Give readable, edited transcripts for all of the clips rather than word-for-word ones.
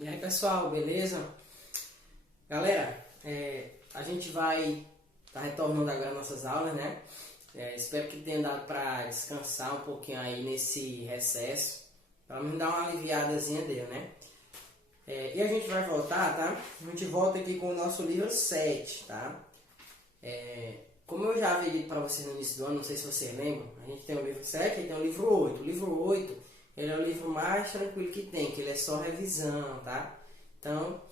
E aí pessoal, beleza? Galera, a gente vai estar retornando agora nossas aulas, né? Espero que tenha dado para descansar um pouquinho aí nesse recesso, para me dar uma aliviadazinha dele, né? E a gente vai voltar, tá? A gente volta aqui com o nosso livro 7, tá? Como eu já havia dito para vocês no início do ano, não sei se vocês lembram, a gente tem o livro 7 e tem o livro 8. O livro 8, ele é o livro mais tranquilo que tem, que ele é só revisão, tá? Então,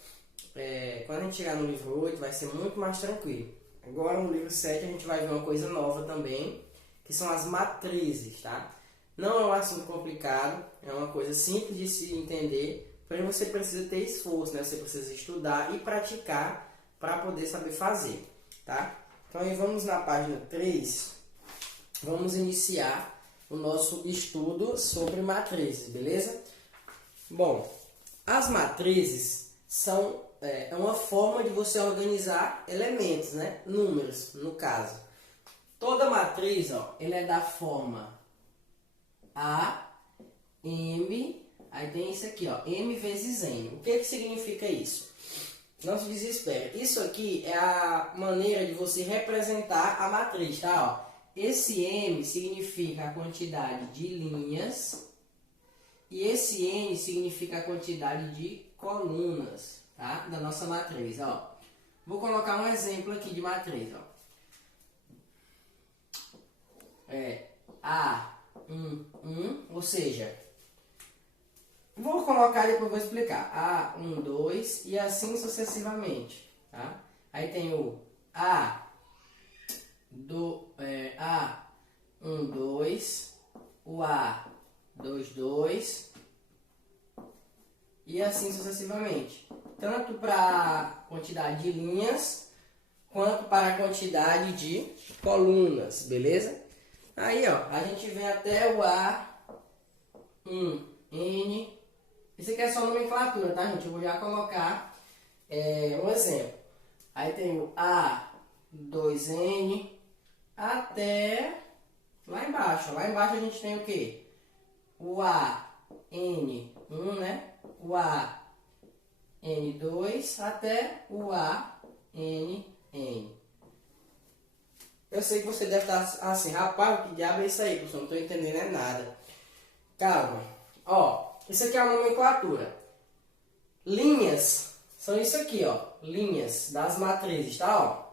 quando a gente chegar no livro 8, vai ser muito mais tranquilo. Agora, no livro 7, a gente vai ver uma coisa nova também, que são as matrizes, tá? Não é um assunto complicado, é uma coisa simples de se entender, porém você precisa ter esforço, né? Você precisa estudar e praticar para poder saber fazer, tá? Então, aí vamos na página 3, vamos iniciar o nosso estudo sobre matrizes, beleza? Bom, as matrizes são uma forma de você organizar elementos, né? Números, no caso. Toda matriz, ó, ela é da forma A, M, aí tem isso aqui, ó, M vezes N. O que significa isso? Não se desespere. Isso aqui é a maneira de você representar a matriz, tá? Ó, esse M significa a quantidade de linhas e esse N significa a quantidade de colunas, tá? Da nossa matriz, ó. Vou colocar um exemplo aqui de matriz, ó. A1, ou seja, vou colocar e depois vou explicar. A1, 2 e assim sucessivamente, tá? Aí tem o A1, 2, o A2, 2 e assim sucessivamente. Tanto para a quantidade de linhas quanto para a quantidade de colunas, beleza? Aí, ó, a gente vem até o A1N. Isso aqui é só nomenclatura, tá, gente? Eu vou já colocar um exemplo. Aí tem o A2N até lá embaixo. Lá embaixo a gente tem o quê? O AN1, né? O AN2 até o ANN. Eu sei que você deve estar assim, rapaz, o que diabo é isso aí, professor? Não estou entendendo nada. Calma. Ó, isso aqui é a nomenclatura. Linhas são isso aqui, ó. Linhas das matrizes, tá? Ó,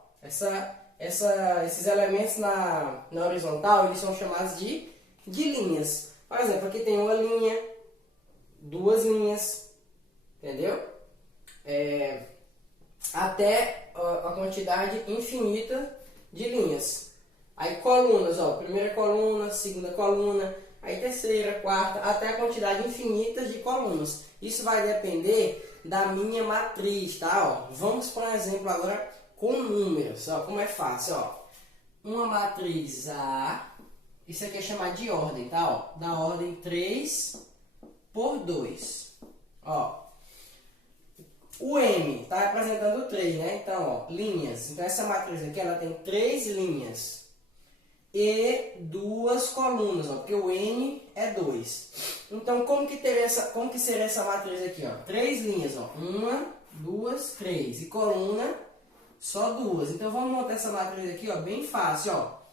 esses elementos na horizontal, eles são chamados de linhas. Por exemplo, aqui tem uma linha, duas linhas, entendeu? Até a quantidade infinita de linhas. Aí colunas, ó, primeira coluna, segunda coluna, aí terceira, quarta, até a quantidade infinita de colunas. Isso vai depender da minha matriz, tá? Ó, vamos por exemplo agora com números, ó, como é fácil, ó. Uma matriz A, isso aqui é chamado de ordem, tá? Ó, da ordem 3 por 2. Ó, o M está representando 3, né? Então, ó, linhas. Então, essa matriz aqui, ela tem 3 linhas e 2 colunas, ó, porque o N é 2. Então, como que seria essa matriz aqui, ó? 3 linhas, ó. 1, 2, 3. E coluna, só 2. Então, vamos montar essa matriz aqui, ó, bem fácil, ó.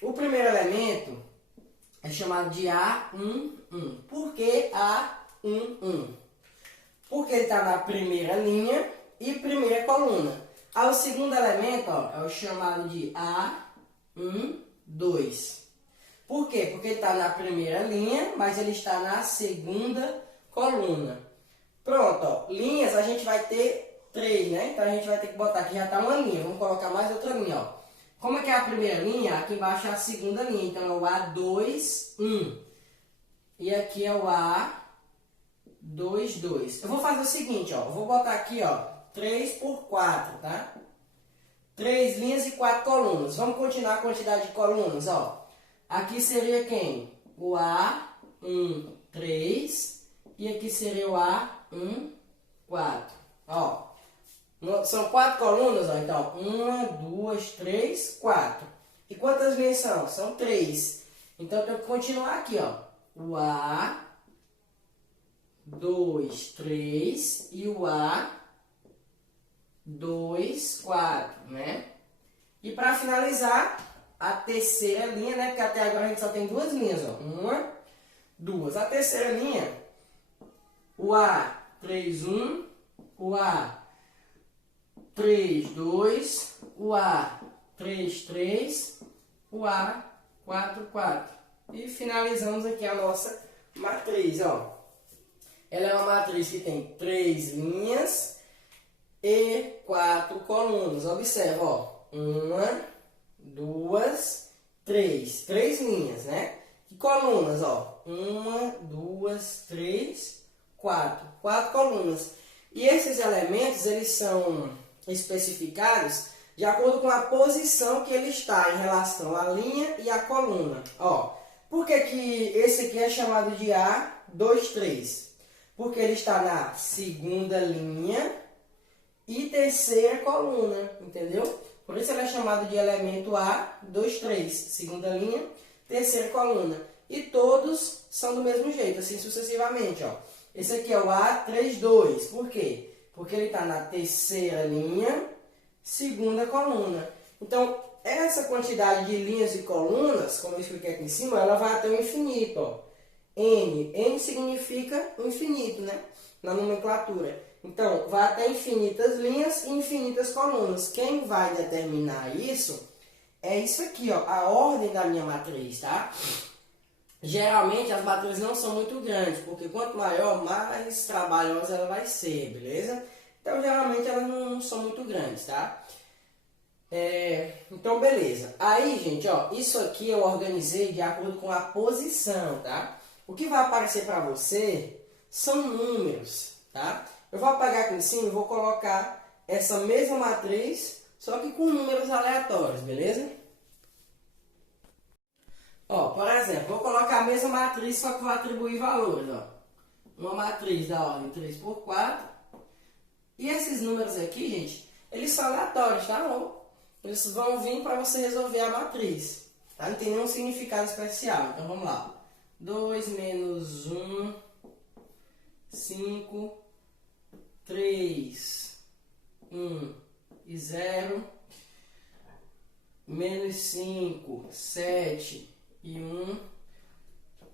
O primeiro elemento é chamado de A1, 1. Por que A1, 1? Porque ele está na primeira linha e primeira coluna. Aí o segundo elemento, ó, é o chamado de A1, 2. Por quê? Porque ele está na primeira linha, mas ele está na segunda coluna. Pronto, ó, linhas a gente vai ter 3, né? Então a gente vai ter que botar aqui, já está uma linha. Vamos colocar mais outra linha, ó. Como é que é a primeira linha? Aqui embaixo é a segunda linha. Então é o A2, 1. E aqui é o A2, 2. Eu vou fazer o seguinte, ó. Eu vou botar aqui, ó, 3 por 4, tá? 3 linhas e 4 colunas. Vamos continuar a quantidade de colunas, ó. Aqui seria quem? O A1, 3. E aqui seria o A1, 4. Ó. São 4 colunas, ó. Então, 1, 2, 3, 4. E quantas linhas são? São 3. Então, eu tenho que continuar aqui, ó. O A2, 2, 3 e o A, 2, 4, né? E para finalizar, a terceira linha, né? Porque até agora a gente só tem duas linhas, ó. Uma, duas. A terceira linha, o A, 3, 1, o A, 3, 2, o A, 3, 3, o A, 4, 4. E finalizamos aqui a nossa matriz, ó. Ela é uma matriz que tem 3 linhas e 4 colunas. Observa, ó. 1, 2, 3. 3 linhas, né? E colunas, ó. 1, 2, 3, 4. 4 colunas. E esses elementos, eles são especificados de acordo com a posição que ele está em relação à linha e à coluna. Ó, por que que esse aqui é chamado de A23? Porque ele está na segunda linha e terceira coluna, entendeu? Por isso ele é chamado de elemento A23, segunda linha, terceira coluna. E todos são do mesmo jeito, assim sucessivamente, ó. Esse aqui é o A32, por quê? Porque ele está na terceira linha, segunda coluna. Então, essa quantidade de linhas e colunas, como eu expliquei aqui em cima, ela vai até o infinito, ó. N significa infinito, né? Na nomenclatura. Então, vai até infinitas linhas e infinitas colunas. Quem vai determinar isso é isso aqui, ó, a ordem da minha matriz, tá? Geralmente as matrizes não são muito grandes, porque quanto maior, mais trabalhosa ela vai ser, beleza? Então, geralmente elas não são muito grandes, tá? Então, beleza. Aí, gente, ó, isso aqui eu organizei de acordo com a posição, tá? O que vai aparecer para você são números, tá? Eu vou apagar aqui em cima e vou colocar essa mesma matriz, só que com números aleatórios, beleza? Ó, por exemplo, vou colocar a mesma matriz, só que vou atribuir valores, ó. Uma matriz da ordem 3 por 4. E esses números aqui, gente, eles são aleatórios, tá bom? Eles vão vir para você resolver a matriz, tá? Não tem nenhum significado especial. Então, vamos lá. 2 menos 1, 5, 3, 1 e 0, menos 5, 7 e 1,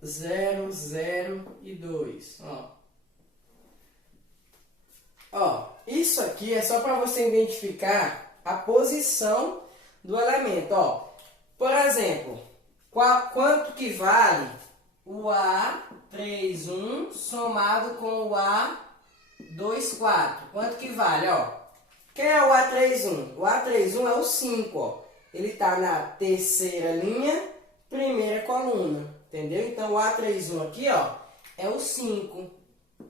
0, 0 e 2. Ó, isso aqui é só para você identificar a posição do elemento. Ó, por exemplo, quanto que vale o A31 somado com o A24? Quanto que vale, ó? Quem é o A31? O A31 é o 5, ó. Ele está na terceira linha, primeira coluna, entendeu? Então, o A31 aqui, ó, é o 5.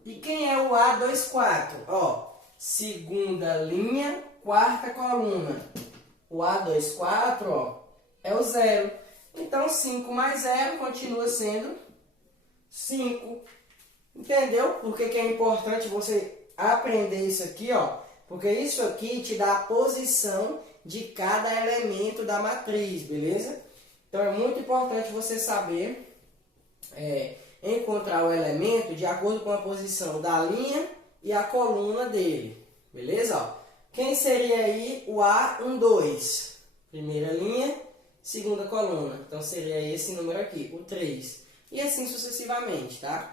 E quem é o A24? Ó, segunda linha, quarta coluna. O A24, ó, é o 0. Então, 5 mais 0 continua sendo 5. Entendeu? Por que que é importante você aprender isso aqui, ó? Porque isso aqui te dá a posição de cada elemento da matriz, beleza? Então, é muito importante você saber encontrar o elemento de acordo com a posição da linha e a coluna dele, beleza? Ó, quem seria aí o A12? Primeira linha, segunda coluna. Então, seria esse número aqui, o 3. E assim sucessivamente, tá?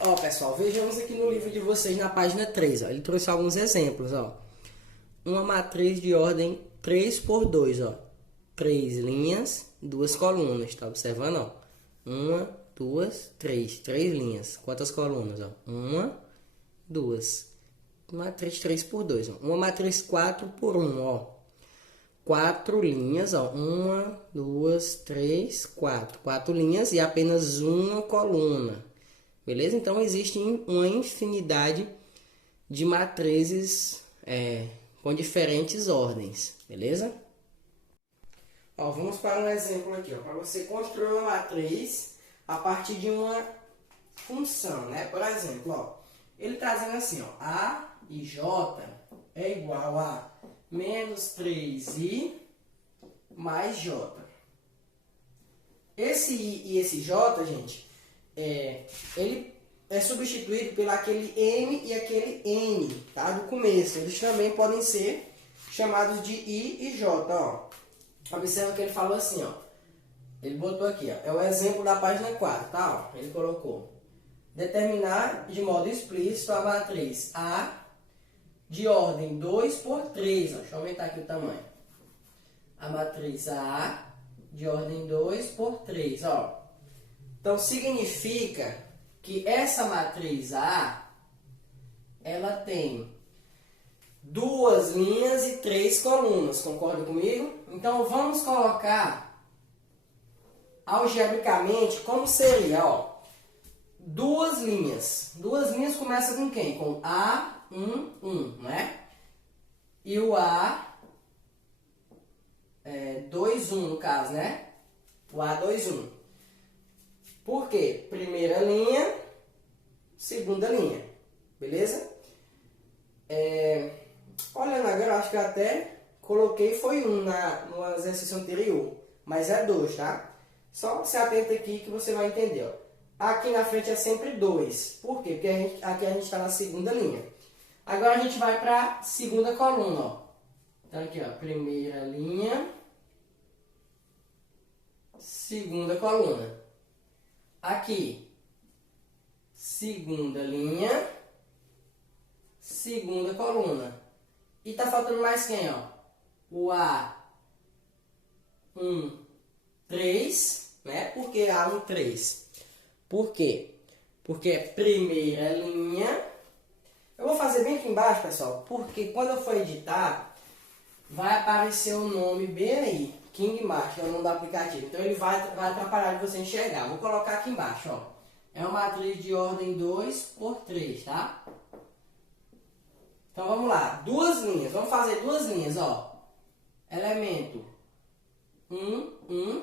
Ó, pessoal, vejamos aqui no livro de vocês, na página 3. Ó, ele trouxe alguns exemplos, ó. Uma matriz de ordem 3 por 2, ó. 3 linhas, 2 colunas, tá observando, ó? 1, 2, 3. 3 linhas. Quantas colunas, ó? 1, 2. Matriz 3 por 2, ó. Uma matriz 4 por 1, ó. 4 linhas, ó. 1, 2, 3, 4. 4 linhas e apenas uma coluna. Beleza? Então, existe uma infinidade de matrizes com diferentes ordens. Beleza? Ó, vamos para um exemplo aqui, ó, para você construir uma matriz a partir de uma função, né? Por exemplo, ó, ele está dizendo assim, ó, A e J é igual a menos 3i mais J. Esse I e esse J, gente, ele é substituído pelo aquele M e aquele N, tá? Do começo. Eles também podem ser chamados de I e J, ó. Observa que ele falou assim, ó. Ele botou aqui, ó. É o exemplo da página 4, tá? Ó, ele colocou. Determinar de modo explícito a matriz A de ordem 2 por 3. Ó. Deixa eu aumentar aqui o tamanho. A matriz A de ordem 2 por 3, ó. Então, significa que essa matriz A, ela tem 2 linhas e 3 colunas. Concorda comigo? Então, vamos colocar algebricamente como seria, ó. 2 linhas. 2 linhas começa com quem? Com A1, né? E o A2, 1 no caso, né? O A2, 1. Por quê? Primeira linha, segunda linha. Beleza? Olhando agora, eu acho que eu até coloquei foi 1 no exercício anterior. Mas é 2, tá? Só se atenta aqui que você vai entender, ó. Aqui na frente é sempre 2. Por quê? Porque aqui a gente está na segunda linha. Agora a gente vai para a segunda coluna, ó. Então aqui, ó, primeira linha, segunda coluna. Aqui, segunda linha, segunda coluna. E tá faltando mais quem, ó? O A1, 3, né? Por que A1, 3? Por quê? Porque é primeira linha. Eu vou fazer bem aqui embaixo, pessoal, porque quando eu for editar, vai aparecer o nome bem aí, KingMaster, que é o nome do aplicativo. Então ele vai atrapalhar de você enxergar. Vou colocar aqui embaixo, ó. É uma matriz de ordem 2 por 3, tá? Então vamos lá, 2 linhas. Vamos fazer 2 linhas, ó. Elemento 1, 1.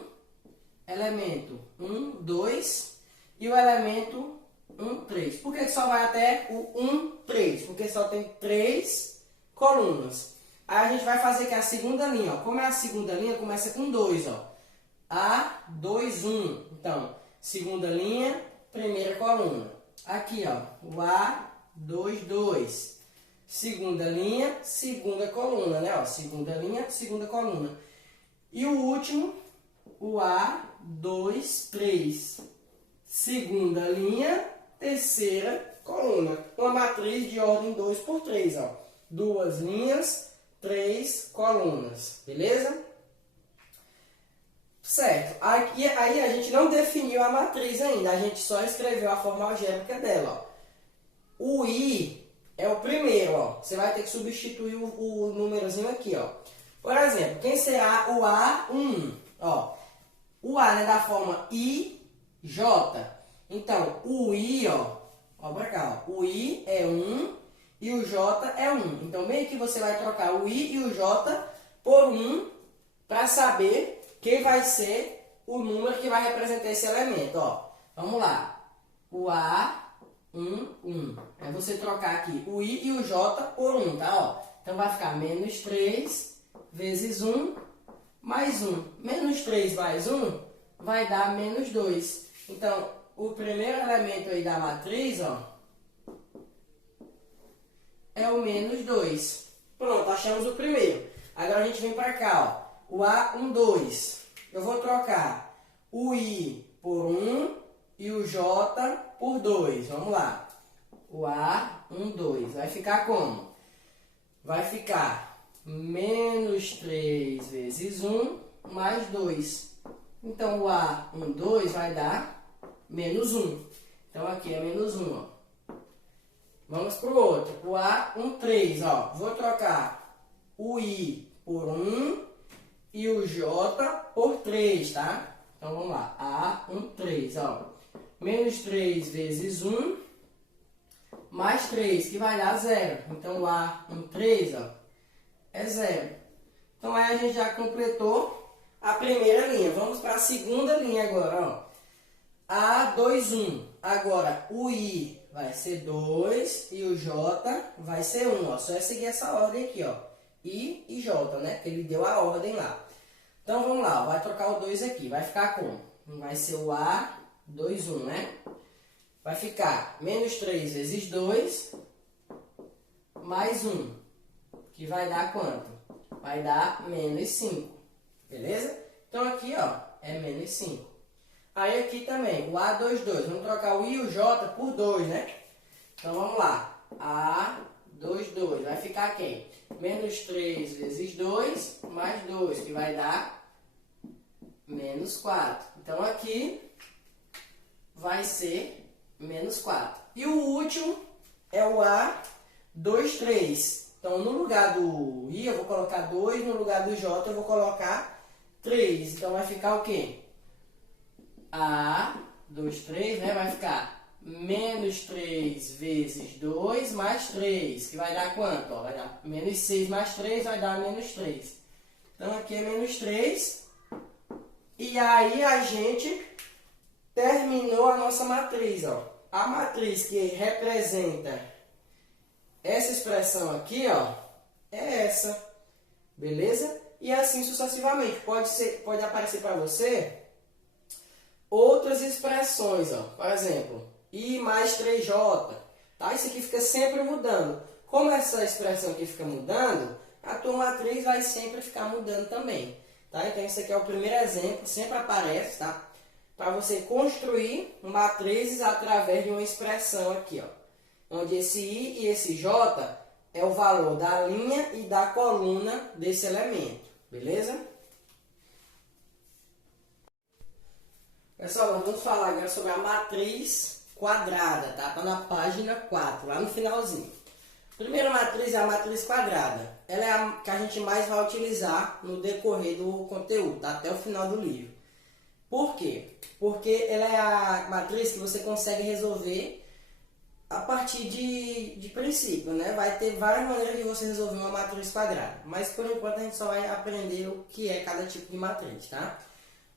Elemento 1, 2. E o elemento 1, 3. Por que só vai até o 1, 3? Porque só tem 3 colunas. Aí a gente vai fazer aqui a segunda linha, ó. Como é a segunda linha, começa com 2, ó. A2, 1. Então, segunda linha, primeira coluna. Aqui, ó, o A2, 2. Segunda linha, segunda coluna, né? Ó, segunda linha, segunda coluna. E o último, o A2, 3. Segunda linha, terceira coluna. Uma matriz de ordem 2 por 3, ó. 2 linhas, 3 colunas. Beleza? Certo. Aí a gente não definiu a matriz ainda. A gente só escreveu a forma algébrica dela, ó. O I é o primeiro, ó. Você vai ter que substituir o númerozinho aqui, ó. Por exemplo, quem será o A1? Ó, o A é da forma IJ. Então, o I, ó pra cá, ó. O I é 1 e o J é 1. Então, bem aqui você vai trocar o I e o J por 1 para saber quem vai ser o número que vai representar esse elemento, ó. Vamos lá. O A1, 1. É você trocar aqui o I e o J por 1, tá? Ó. Então, vai ficar menos 3 vezes 1 mais 1. Menos 3 mais 1 vai dar menos 2. Então, o primeiro elemento aí da matriz, ó, é o menos 2. Pronto, achamos o primeiro. Agora a gente vem para cá, ó. O A1, 2. Eu vou trocar o I por 1 e o J por 2. Vamos lá. O A1, 2. Vai ficar como? Vai ficar menos 3 vezes 1 mais 2. Então, o A1, 2 vai dar menos 1. Então, aqui é menos 1, ó. Vamos para o outro. O A1, 3, ó. Vou trocar o I por 1 e o J por 3, tá? Então, vamos lá. A1, 3, ó. Menos 3 vezes 1 mais 3, que vai dar 0. Então, o A1, 3, ó, é 0. Então, aí a gente já completou a primeira linha. Vamos para a segunda linha agora, ó. A2, 1. Agora, o I vai ser 2 e o J vai ser 1, ó. Só é seguir essa ordem aqui, ó. I e J, né? Que ele deu a ordem lá. Então, vamos lá. Vai trocar o 2 aqui. Vai ficar como? vai ser o A, 2, 1, né? Vai ficar menos 3 vezes 2, mais 1, que vai dar quanto? Vai dar menos 5, beleza? Então aqui, ó, é menos 5. Aí aqui também, o A, 2, 2. Vamos trocar o I e o J por 2, né? Então vamos lá. A, 2, 2. Vai ficar quem? Menos 3 vezes 2, mais 2, que vai dar menos 4. Então aqui vai ser menos 4. E o último é o A, 2, 3. Então no lugar do I eu vou colocar 2, no lugar do J eu vou colocar 3. Então vai ficar o quê? A, 2, 3, né? Vai ficar menos 3 vezes 2 mais 3, que vai dar quanto? Ó, vai dar menos 6 mais 3, vai dar menos 3. Então aqui é menos 3. E aí a gente terminou a nossa matriz, ó. A matriz que representa essa expressão aqui, ó, é essa. Beleza? E assim sucessivamente. Pode aparecer para você outras expressões, ó. Por exemplo, I mais 3J. Tá? Isso aqui fica sempre mudando. Como essa expressão aqui fica mudando, a tua matriz vai sempre ficar mudando também. Tá? Então, esse aqui é o primeiro exemplo, sempre aparece, tá? Para você construir matrizes através de uma expressão aqui, ó. Onde esse I e esse J é o valor da linha e da coluna desse elemento. Beleza? Pessoal, nós vamos falar agora sobre a matriz quadrada, tá? Tá na página 4, lá no finalzinho. A primeira matriz é a matriz quadrada. Ela é a que a gente mais vai utilizar no decorrer do conteúdo, tá? Até o final do livro. Por quê? Porque ela é a matriz que você consegue resolver a partir de princípio, né? Vai ter várias maneiras de você resolver uma matriz quadrada. Mas, por enquanto, a gente só vai aprender o que é cada tipo de matriz, tá?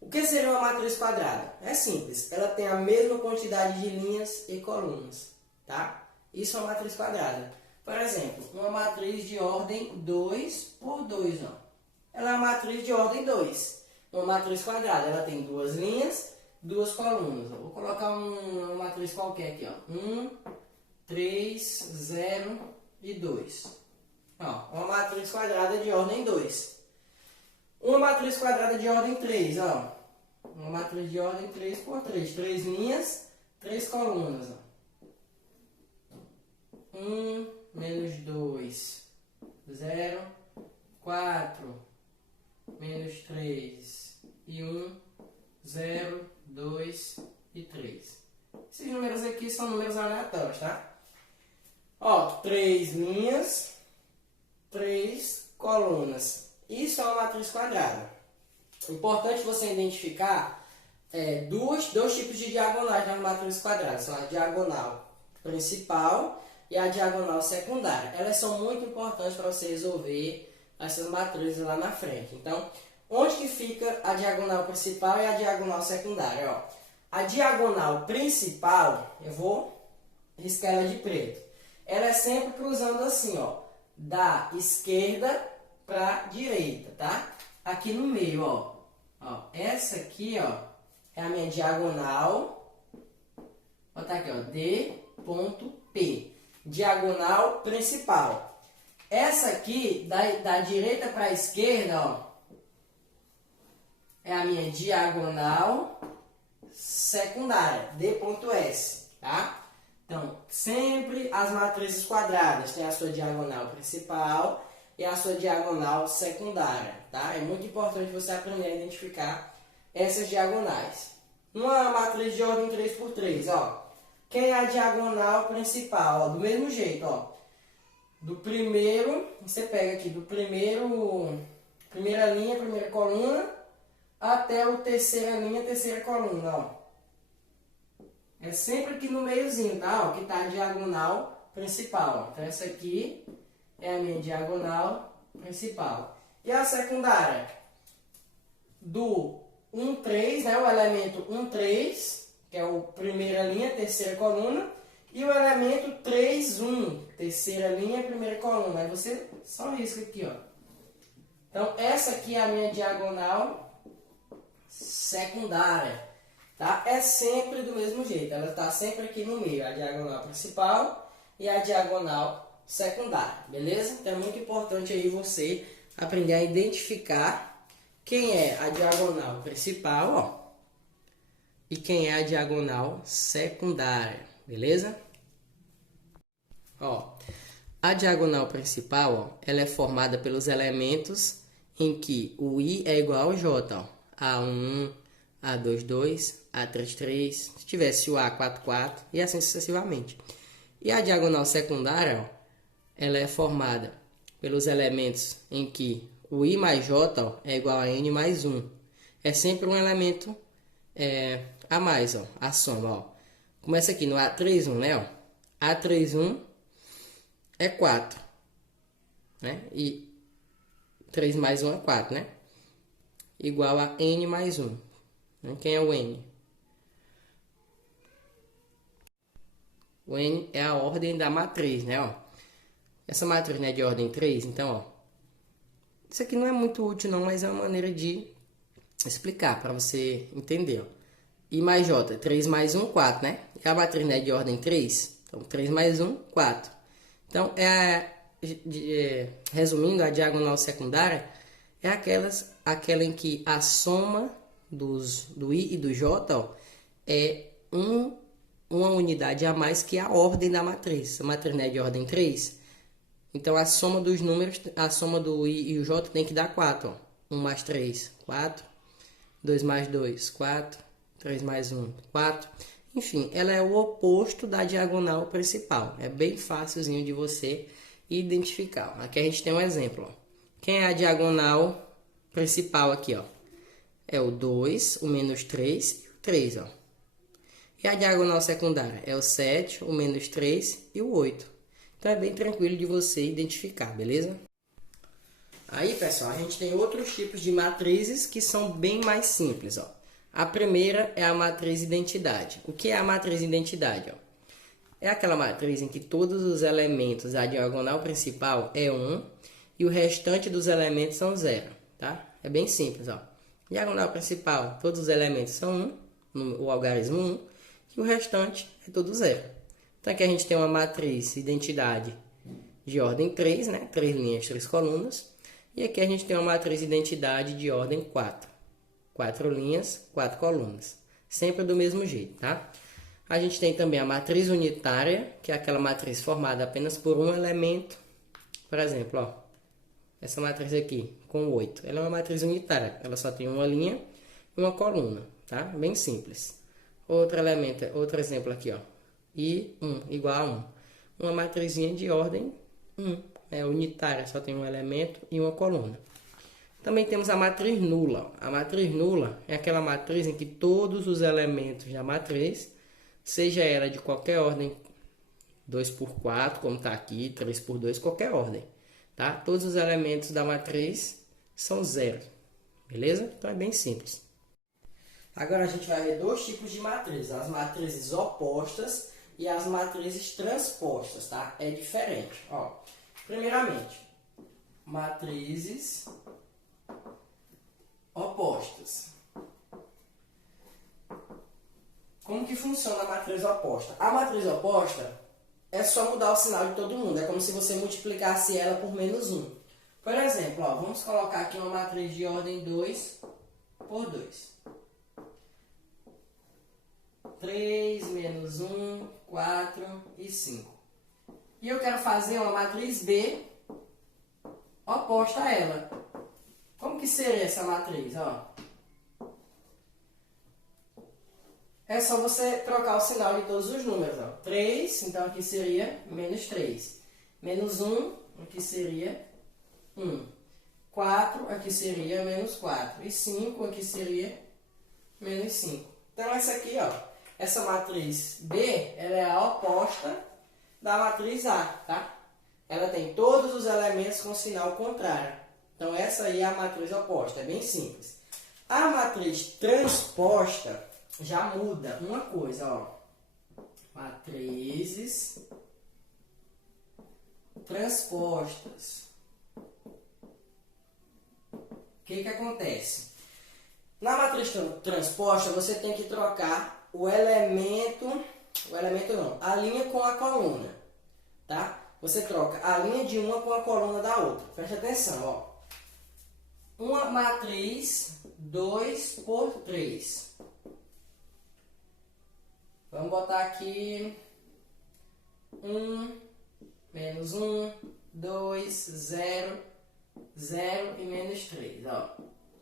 O que seria uma matriz quadrada? É simples, ela tem a mesma quantidade de linhas e colunas, tá? Isso é uma matriz quadrada. Por exemplo, uma matriz de ordem 2 por 2, ó. Ela é uma matriz de ordem 2. Uma matriz quadrada, ela tem duas linhas, duas colunas. Eu vou colocar uma matriz qualquer aqui, ó. 1, 3, 0 e 2. Ó, uma matriz quadrada de ordem 2. Uma matriz quadrada de ordem 3, ó. Uma matriz de ordem 3 por 3. 3 linhas, 3 colunas, ó. 1, menos 2, 0, 4, menos 3 e 1, 0, 2 e 3. Esses números aqui são números aleatórios, tá? Ó, 3 linhas, 3 colunas. Isso é uma matriz quadrada. Importante você identificar dois tipos de diagonais nas matrizes quadradas. São a diagonal principal e a diagonal secundária. Elas são muito importantes para você resolver essas matrizes lá na frente. Então, onde que fica a diagonal principal e a diagonal secundária? Ó, a diagonal principal, eu vou riscar ela de preto. Ela é sempre cruzando assim, ó, da esquerda para a direita, tá? Aqui no meio, ó. Essa aqui, ó, é a minha diagonal. Vou botar aqui, ó, D ponto P. Diagonal principal. Essa aqui, da direita para a esquerda, ó, é a minha diagonal secundária, D.S, tá? Então, sempre as matrizes quadradas têm a sua diagonal principal e a sua diagonal secundária, tá? É muito importante você aprender a identificar essas diagonais. Uma matriz de ordem 3 por 3, ó. Quem é a diagonal principal? Ó, do mesmo jeito, ó. Do primeiro, você pega aqui do primeira linha, primeira coluna, até o terceira linha, terceira coluna, ó. É sempre aqui no meiozinho, tá? Ó, que tá a diagonal principal, ó. Então essa aqui é a minha diagonal principal. E a secundária? Do 1, 3, né? O elemento 1, 3, que é o primeira linha, terceira coluna, e o elemento 3, 1, terceira linha, primeira coluna. Aí você só risca aqui, ó. Então, essa aqui é a minha diagonal secundária. tá? É sempre do mesmo jeito, ela está sempre aqui no meio, a diagonal principal e a diagonal secundária, beleza? Então é muito importante aí você aprender a identificar quem é a diagonal principal, ó, e quem é a diagonal secundária, beleza? Ó, a diagonal principal, ó, ela é formada pelos elementos em que o I é igual ao J, ó. A11, A22, A33, se tivesse o A44 e assim sucessivamente. E a diagonal secundária, ó, ela é formada pelos elementos em que o I mais J, ó, é igual a N mais 1. É sempre um elemento a mais, ó, a soma. Ó. Começa aqui no A31, né? Ó. A31 é 4, né? E 3 mais 1 é 4, né? Igual a N mais 1. Quem é o N? O N é a ordem da matriz, né? Ó. Essa matriz não é de ordem 3, então, ó. Isso aqui não é muito útil não, mas é uma maneira de explicar para você entender, ó. I mais J, 3 mais 1, 4, né? E a matriz não é de ordem 3, então 3 mais 1, 4. Então, resumindo, a diagonal secundária é aquela em que a soma do I e do J, ó, é uma unidade a mais que a ordem da matriz. A matriz não é de ordem 3, então a soma dos números, a soma do I e o J tem que dar 4. Ó. 1 mais 3, 4. 2 mais 2, 4. 3 mais 1, 4. Enfim, ela é o oposto da diagonal principal. É bem facilzinho de você identificar. Aqui a gente tem um exemplo. Ó. Quem é a diagonal principal aqui? Ó? É o 2, o menos 3 e o 3. Ó. E a diagonal secundária é o 7, o menos 3 e o 8. Então é bem tranquilo de você identificar, beleza? Aí, pessoal, a gente tem outros tipos de matrizes que são bem mais simples. Ó. A primeira é a matriz identidade. O que é a matriz identidade? Ó? É aquela matriz em que todos os elementos da diagonal principal é 1 e o restante dos elementos são 0. Tá? É bem simples. Ó. Diagonal principal, todos os elementos são 1, o algarismo 1, e o restante é tudo 0. Então aqui a gente tem uma matriz identidade de ordem 3, né? 3 linhas, 3 colunas. E aqui a gente tem uma matriz identidade de ordem 4. 4 linhas, 4 colunas. Sempre do mesmo jeito, tá? A gente tem também a matriz unitária, que é aquela matriz formada apenas por um elemento. Por exemplo, ó, essa matriz aqui, com 8. Ela é uma matriz unitária. Ela só tem uma linha e uma coluna, tá? Bem simples. Outro exemplo aqui, ó. I 1 igual a 1. Uma matrizinha de ordem 1. É unitária, só tem um elemento e uma coluna. Também temos a matriz nula. A matriz nula é aquela matriz em que todos os elementos da matriz, seja ela de qualquer ordem, 2 por 4, como está aqui, 3 por 2, qualquer ordem. Tá? Todos os elementos da matriz são 0. Beleza? Então é bem simples. Agora a gente vai ver dois tipos de matrizes. As matrizes opostas e as matrizes transpostas. Tá? É diferente. Ó, primeiramente, matrizes opostas. Como que funciona a matriz oposta? A matriz oposta é só mudar o sinal de todo mundo. É como se você multiplicasse ela por menos 1. Por exemplo, ó, vamos colocar aqui uma matriz de ordem 2 por 2. 3, menos 1, 4 e 5. E eu quero fazer uma matriz B oposta a ela. Como que seria essa matriz? Ó? É só você trocar o sinal de todos os números. Ó. 3, então aqui seria menos 3. Menos 1, aqui seria 1. 4, aqui seria menos 4. E 5, aqui seria menos 5. Então essa aqui, ó, essa matriz B, ela é a oposta da matriz A, tá? Ela tem todos os elementos com sinal contrário. Então, essa aí é a matriz oposta, é bem simples. A matriz transposta já muda uma coisa, ó. Matrizes transpostas. O que que acontece? Na matriz transposta, você tem que trocar o elemento não, a linha com a coluna, tá? Você troca a linha de uma com a coluna da outra. Preste atenção, ó. Uma matriz 2 por 3. Vamos botar aqui 1, menos 1, 2, 0, 0 e menos 3. Ó.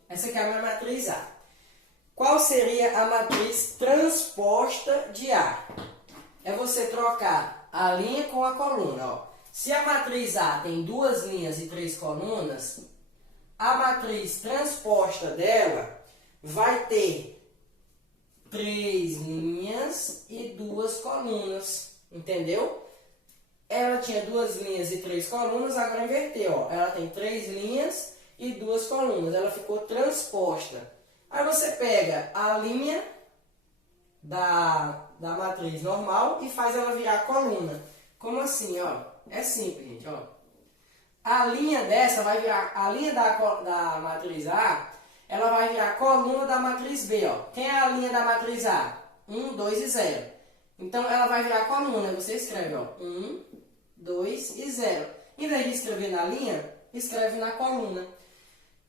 Essa aqui é a minha matriz A. Qual seria a matriz transposta de A? É você trocar a linha com a coluna. Ó. Se a matriz A tem 2 linhas e 3 colunas, a matriz transposta dela vai ter 3 linhas e 2 colunas. Entendeu? Ela tinha 2 linhas e 3 colunas, agora inverteu. Ó. Ela tem 3 linhas e 2 colunas. Ela ficou transposta. Aí você pega a linha da matriz normal e faz ela virar coluna. Como assim? Ó? É simples, gente. Ó. A linha dessa vai virar, a linha da matriz A, ela vai virar coluna da matriz B. Ó. Quem é a linha da matriz A? 1, 2 e 0. Então, ela vai virar coluna. Você escreve, ó, 1, 2 e 0. Em vez de escrever na linha, escreve na coluna.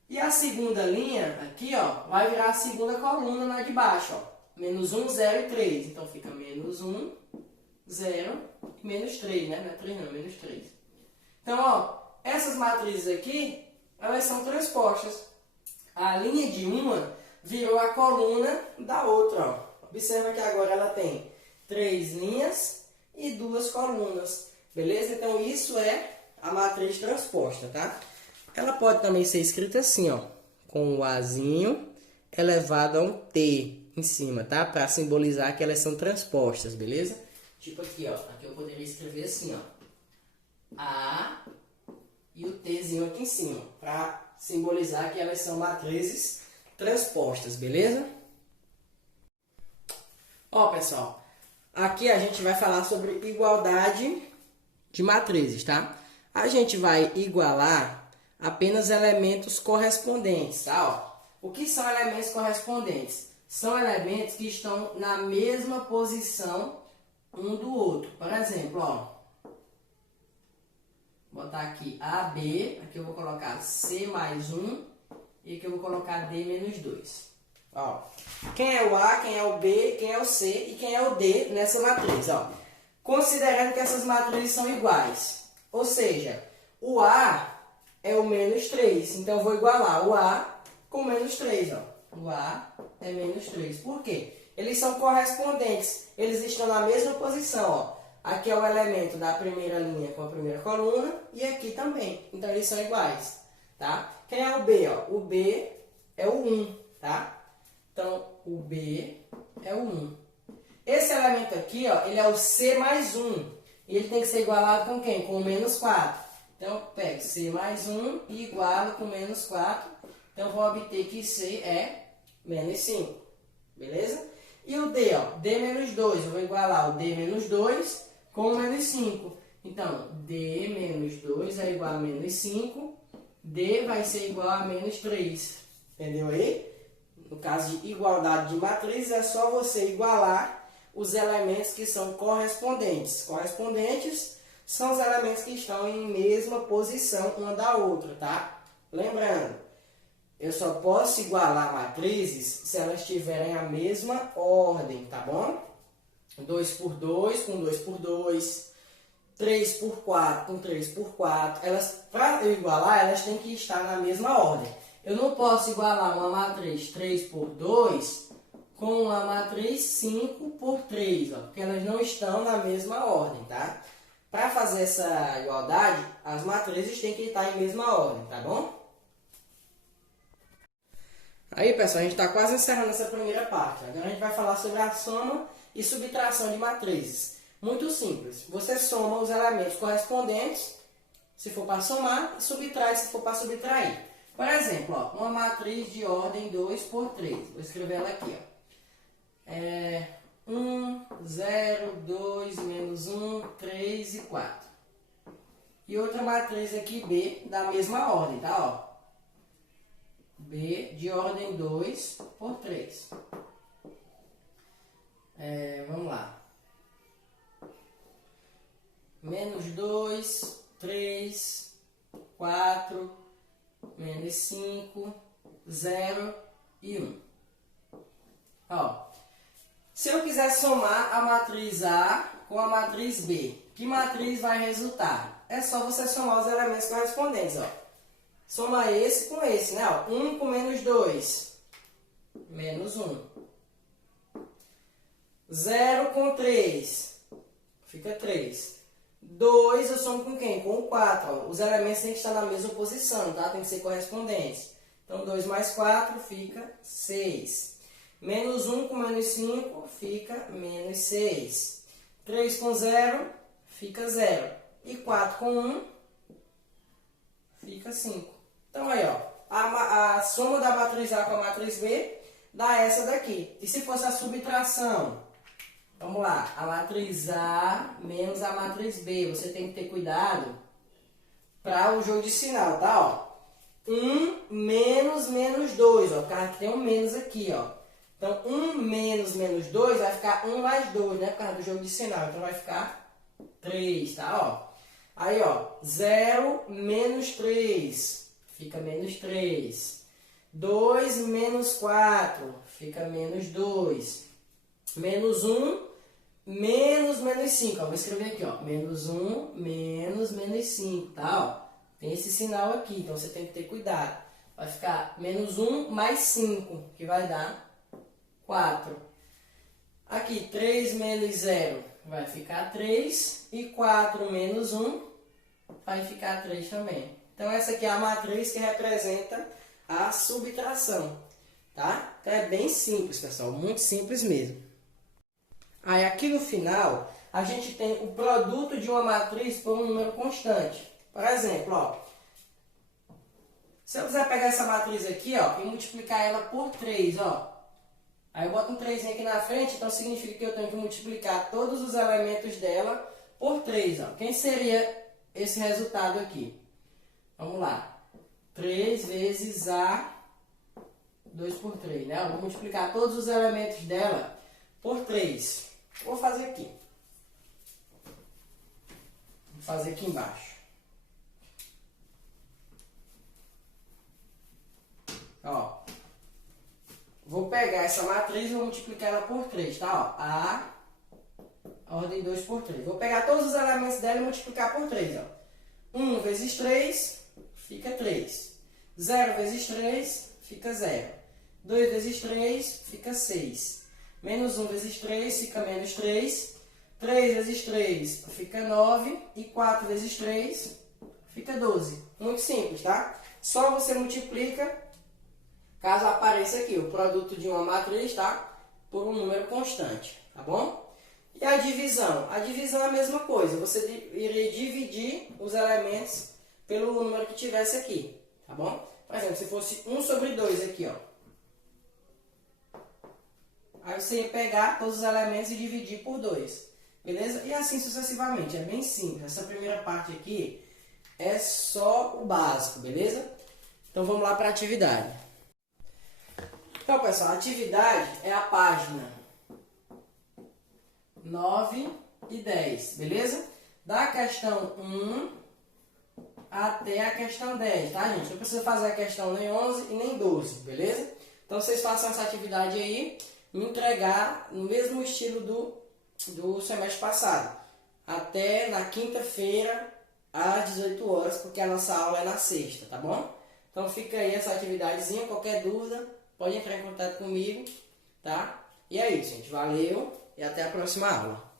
E a segunda linha, aqui, ó, vai virar a segunda coluna na de baixo, ó. Menos 1, 0 e 3. Então, fica menos 1, 0 e menos 3, né? Não é 3 não, menos 3. Então, ó, essas matrizes aqui, elas são transpostas. A linha de uma virou a coluna da outra, ó. Observa que agora ela tem 3 linhas e 2 colunas. Beleza? Então, isso é a matriz transposta, tá? Ela pode também ser escrita assim, ó. Com o Azinho elevado a um T em cima, tá? Para simbolizar que elas são transpostas, beleza? Tipo aqui, ó. Aqui eu poderia escrever assim, ó. A e o Tzinho aqui em cima. Para simbolizar que elas são matrizes transpostas, beleza? Ó, pessoal. Aqui a gente vai falar sobre igualdade de matrizes, tá? A gente vai igualar apenas elementos correspondentes, tá? Ó, o que são elementos correspondentes? São elementos que estão na mesma posição um do outro. Por exemplo, ó, vou botar aqui AB, aqui eu vou colocar C mais 1 e aqui eu vou colocar D menos 2. Ó, quem é o A, quem é o B, quem é o C e quem é o D nessa matriz, ó. Considerando que essas matrizes são iguais, ou seja, o A é o menos 3, então eu vou igualar o A com menos 3, ó. O A é menos 3. Por quê? Eles são correspondentes, eles estão na mesma posição, ó. Aqui é o elemento da primeira linha com a primeira coluna e aqui também. Então, eles são iguais, tá? Quem é o B, ó? O B é o 1, tá? Então, o B é o 1. Esse elemento aqui, ó, ele é o C mais 1. E ele tem que ser igualado com quem? Com o menos 4. Então, eu pego C mais 1 e igualo com menos 4. Então, vou obter que C é menos 5. Beleza? E o D, ó, D menos 2. Eu vou igualar o D menos 2 com o menos 5. Então, D menos 2 é igual a menos 5. D vai ser igual a menos 3. Entendeu aí? No caso de igualdade de matrizes, é só você igualar os elementos que são correspondentes. Correspondentes são os elementos que estão em mesma posição uma da outra, tá? Lembrando, eu só posso igualar matrizes se elas tiverem a mesma ordem, tá bom? 2 por 2 com 2 por 2, 3 por 4 com 3 por 4. Para eu igualar, elas têm que estar na mesma ordem. Eu não posso igualar uma matriz 3 por 2 com uma matriz 5 por 3, ó, porque elas não estão na mesma ordem, tá? Para fazer essa igualdade, as matrizes têm que estar em mesma ordem, tá bom? Aí, pessoal, a gente está quase encerrando essa primeira parte. Agora a gente vai falar sobre a soma e subtração de matrizes. Muito simples. Você soma os elementos correspondentes, se for para somar, e subtrai se for para subtrair. Por exemplo, ó, uma matriz de ordem 2 por 3. Vou escrever ela aqui, ó. 1, 0, 2, menos 1, 3 e 4. E outra matriz aqui, B, da mesma ordem, tá? Ó. B de ordem 2 por 3. Vamos lá. Menos 2, 3, 4, menos 5, 0 e 1. Ó, se eu quiser somar a matriz A com a matriz B, que matriz vai resultar? É só você somar os elementos correspondentes, ó. Soma esse com esse, né? Ó, 1 com menos 2, menos 1. 0 com 3, fica 3. 2 eu somo com quem? Com o 4. Ó. Os elementos têm que estar na mesma posição, tá? Tem que ser correspondentes. Então, 2 mais 4 fica 6. Menos 1 com menos 5 fica menos 6. 3 com 0 fica 0. E 4 com 1 fica 5. Então, aí, ó, a soma da matriz A com a matriz B dá essa daqui. E se fosse a subtração? Vamos lá, a matriz A menos a matriz B. Você tem que ter cuidado para o jogo de sinal, tá? Ó, 1 menos menos 2, ó, porque tem um menos aqui, ó. Então, 1 menos menos 2 vai ficar 1 mais 2, né? Por causa do jogo de sinal. Então, vai ficar 3, tá? Ó. Aí, ó, 0 menos 3, fica menos 3. 2 menos 4, fica menos 2. Menos 1, menos menos 5. Ó, vou escrever aqui, ó. Menos 1, menos menos 5, tá? Ó, tem esse sinal aqui, então você tem que ter cuidado. Vai ficar menos 1 mais 5, que vai dar 4. Aqui, 3 menos 0 vai ficar 3. E 4 menos 1 vai ficar 3 também. Então, essa aqui é a matriz que representa a subtração, tá? Então, é bem simples, pessoal. Muito simples mesmo. Aí, aqui no final, a gente tem o produto de uma matriz por um número constante. Por exemplo, ó, se eu quiser pegar essa matriz aqui, ó, e multiplicar ela por 3, ó. Aí eu boto um 3 aqui na frente, então significa que eu tenho que multiplicar todos os elementos dela por 3, ó. Quem seria esse resultado aqui? Vamos lá. 3 vezes A, 2 por 3, né? Eu vou multiplicar todos os elementos dela por 3. Vou fazer aqui. Vou fazer aqui embaixo. Ó. Vou pegar essa matriz e vou multiplicar ela por 3, tá? Ó. A, ordem 2 por 3. Vou pegar todos os elementos dela e multiplicar por 3, ó. 1 vezes 3 fica 3. 0 vezes 3 fica 0. 2 vezes 3 fica 6. Menos 1 vezes 3 fica menos 3. 3 vezes 3 fica 9. E 4 vezes 3 fica 12. Muito simples, tá? Só você multiplica, caso apareça aqui, o produto de uma matriz, tá? Por um número constante, tá bom? E a divisão? A divisão é a mesma coisa. Você iria dividir os elementos pelo número que tivesse aqui, tá bom? Por exemplo, se fosse 1 sobre 2 aqui, ó. Aí você ia pegar todos os elementos e dividir por 2, beleza? E assim sucessivamente, é bem simples. Essa primeira parte aqui é só o básico, beleza? Então vamos lá para a atividade. Então, pessoal, a atividade é a página 9 e 10, beleza? Da questão 1 até a questão 10, tá, gente? Não precisa fazer a questão nem 11 e nem 12, beleza? Então, vocês façam essa atividade aí, me entregar no mesmo estilo do semestre passado, até na quinta-feira, às 18 horas, porque a nossa aula é na sexta, tá bom? Então, fica aí essa atividadezinha, qualquer dúvida, pode entrar em contato comigo, tá? E é isso, gente. Valeu e até a próxima aula.